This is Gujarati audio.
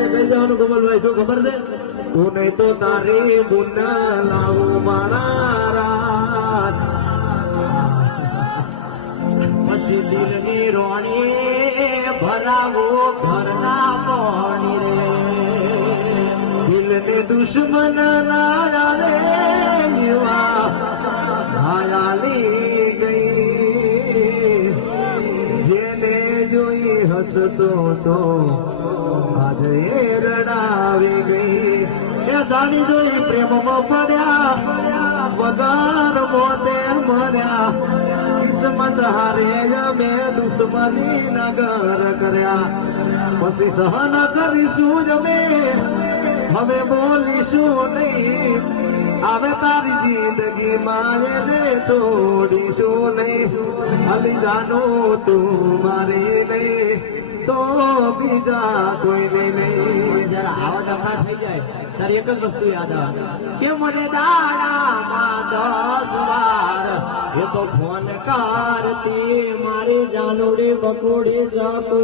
એને કહી દેવાનું ગોપાલભાઈ શું ખબર છે તું નહીં તો તારી બુન લાવું મારા રાત પછી દિલની રોણી ભરાવો ઘરના પાણી રે દિલને દુશ્મન ના રે યુવા હાયાલી ગઈ જેને જોઈ હસતો તો આજે રડાવી ગઈ એ જાણી જોઈ પ્રેમમાં પડ્યા વગર મોતે મર્યા કિસ્મત હારે મેં દુશ્મની નગર કર્યા પછી સહન કરીશું જમે હવે બોલીશું નહીં હવે તારી જિંદગી મારે છોડીશું નહીં અલી જાનો તું મારી નહીં તો બીજા કોઈને નહીં જરા આવા દફા થઈ જાય તારી એક જ વસ્તુ યાદ આવે કે મને દાડામાં 10 વાર એ તો ફોન કરતી મારી જાનુડી બકુડી જાતો